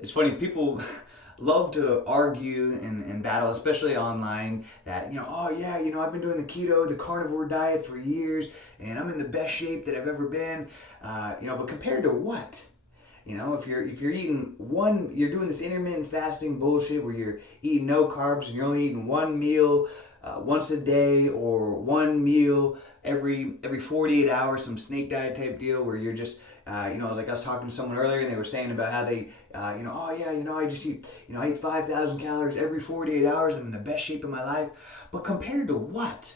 It's funny, people love to argue and battle, especially online, that, oh yeah, I've been doing the keto, the carnivore diet for years, and I'm in the best shape that I've ever been. But compared to what? If you're eating you're doing this intermittent fasting bullshit where you're eating no carbs and you're only eating one meal once a day, or one meal every 48 hours, some snake diet type deal where you're just I was talking to someone earlier and they were saying about how they, oh yeah, I just eat, I eat 5,000 calories every 48 hours. I'm in the best shape of my life. But compared to what?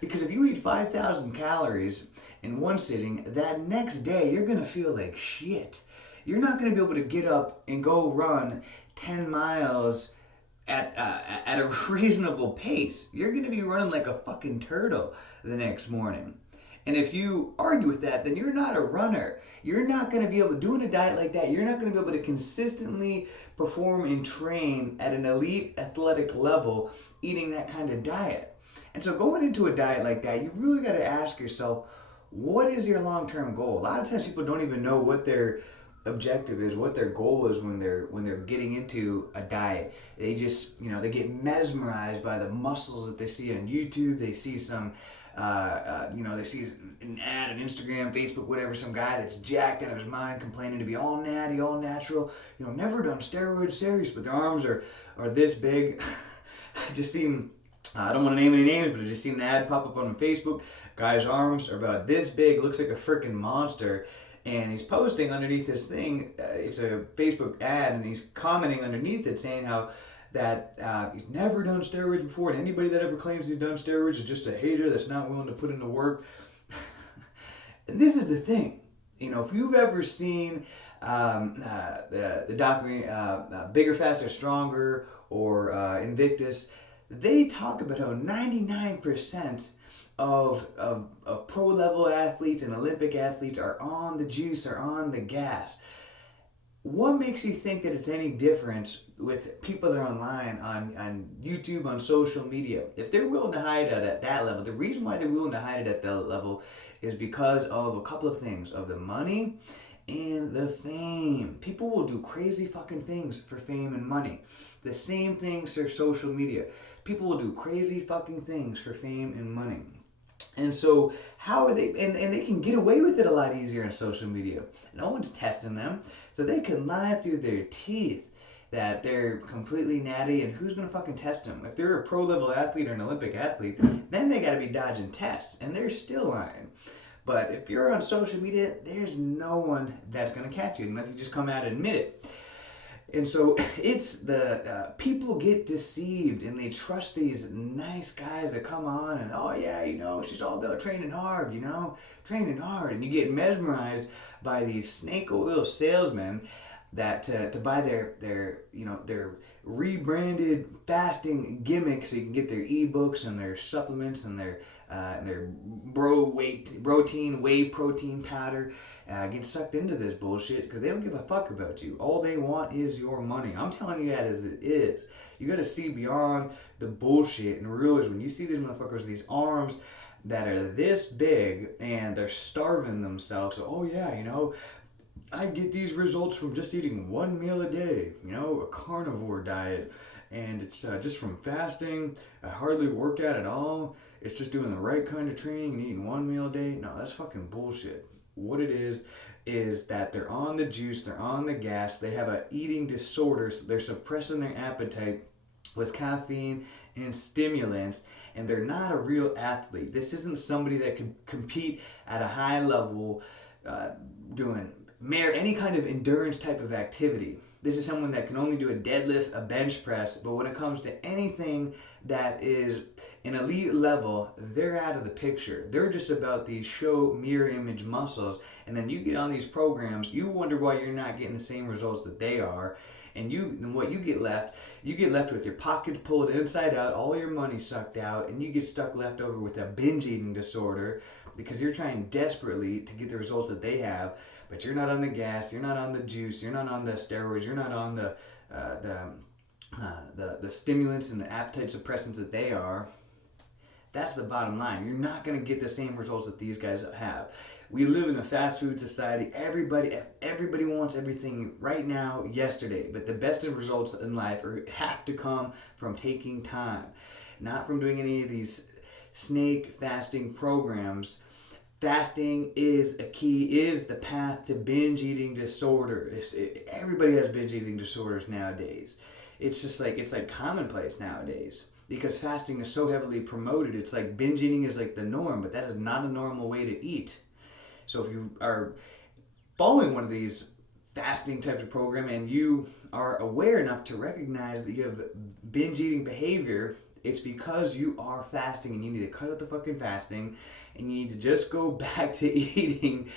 Because if you eat 5,000 calories in one sitting, that next day you're going to feel like shit. You're not going to be able to get up and go run 10 miles at a reasonable pace. You're going to be running like a fucking turtle the next morning. And if you argue with that, then you're not a runner. You're not going to be able to, doing a diet like that, you're not going to be able to consistently perform and train at an elite athletic level eating that kind of diet. And so going into a diet like that, you really got to ask yourself, what is your long-term goal? A lot of times people don't even know what their objective is, what their goal is when they're getting into a diet. They just, they get mesmerized by the muscles that they see on YouTube. They see some they see an ad on Instagram, Facebook, whatever, some guy that's jacked out of his mind complaining to be all natty, all natural, never done steroids serious, but their arms are this big. I just seen, I don't want to name any names, but I just seen an ad pop up on Facebook. Guy's arms are about this big, looks like a freaking monster. And he's posting underneath this thing, it's a Facebook ad, and he's commenting underneath it saying how that he's never done steroids before, and anybody that ever claims he's done steroids is just a hater that's not willing to put in the work. And this is the thing, if you've ever seen the documentary Bigger, Faster, Stronger, or Invictus, they talk about how 99% of pro level athletes and Olympic athletes are on the juice, are on the gas. What makes you think that it's any different with people that are online, on YouTube, on social media? If they're willing to hide it at that level, the reason why they're willing to hide it at that level is because of a couple of things, of the money and the fame. People will do crazy fucking things for fame and money. The same things for social media. People will do crazy fucking things for fame and money. And so how are they, and they can get away with it a lot easier on social media. No one's testing them. So they can lie through their teeth that they're completely natty, and who's gonna fucking test them? If they're a pro level athlete or an Olympic athlete, then they gotta be dodging tests, and they're still lying. But if you're on social media, there's no one that's gonna catch you unless you just come out and admit it. And so it's the people get deceived and they trust these nice guys that come on and, oh yeah, she's all about training hard, training hard. And you get mesmerized by these snake oil salesmen that to buy their rebranded fasting gimmicks so you can get their ebooks and their supplements and their protein whey protein powder. Get sucked into this bullshit because they don't give a fuck about you. All they want is your money. I'm telling you that as it is. You got to see beyond the bullshit and realize when you see these motherfuckers with these arms that are this big and they're starving themselves. So, oh yeah, I get these results from just eating one meal a day, a carnivore diet. And it's just from fasting. I hardly work out at all. It's just doing the right kind of training and eating one meal a day. No, that's fucking bullshit. What it is that they're on the juice, they're on the gas, they have an eating disorder, so they're suppressing their appetite with caffeine and stimulants, and they're not a real athlete. This isn't somebody that could compete at a high level doing any kind of endurance type of activity. This is someone that can only do a deadlift, a bench press, but when it comes to anything that is an elite level, they're out of the picture. They're just about these show mirror image muscles, and then you get on these programs, you wonder why you're not getting the same results that they are, and what you get left with your pockets pulled inside out, all your money sucked out, and you get stuck left over with a binge eating disorder because you're trying desperately to get the results that they have. But you're not on the gas, you're not on the juice, you're not on the steroids, you're not on the stimulants and the appetite suppressants that they are. That's the bottom line. You're not going to get the same results that these guys have. We live in a fast food society. Everybody wants everything right now, yesterday. But the best results in life have to come from taking time, not from doing any of these snake fasting programs. Fasting is the path to binge eating disorder. Everybody has binge eating disorders nowadays. It's like commonplace nowadays because fasting is so heavily promoted. It's like binge eating is like the norm, but that is not a normal way to eat. So if you are following one of these fasting types of program and you are aware enough to recognize that you have binge eating behavior, it's because you are fasting and you need to cut out the fucking fasting and you need to just go back to eating.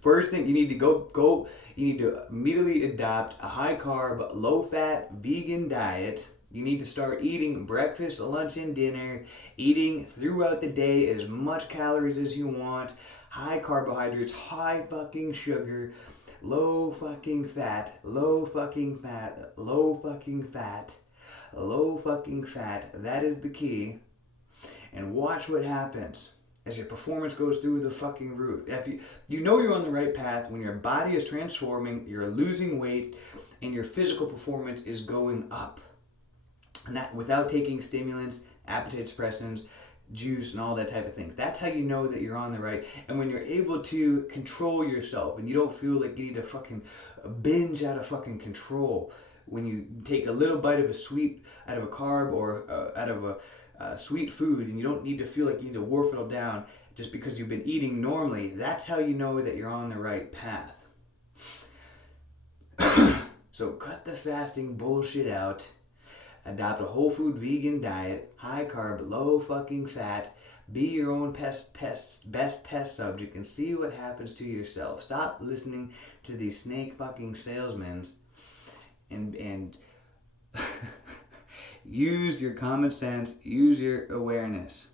First thing, you need to you need to immediately adopt a high carb, low fat, vegan diet. You need to start eating breakfast, lunch, and dinner, eating throughout the day as much calories as you want, high carbohydrates, high fucking sugar, low fucking fat, low fucking fat, low fucking fat, low fucking fat. That is the key. And watch what happens as your performance goes through the fucking roof. If you know you're on the right path when your body is transforming, you're losing weight, and your physical performance is going up. And that without taking stimulants, appetite suppressants, juice, and all that type of things. That's how you know that you're on the right. And when you're able to control yourself and you don't feel like you need to fucking binge out of fucking control, when you take a little bite of a sweet out of a carb or out of a sweet food and you don't need to feel like you need to wolf it all down just because you've been eating normally, that's how you know that you're on the right path. So cut the fasting bullshit out. Adopt a whole food vegan diet, high carb, low fucking fat. Be your own best test subject and see what happens to yourself. Stop listening to these snake fucking salesmen and use your common sense, use your awareness.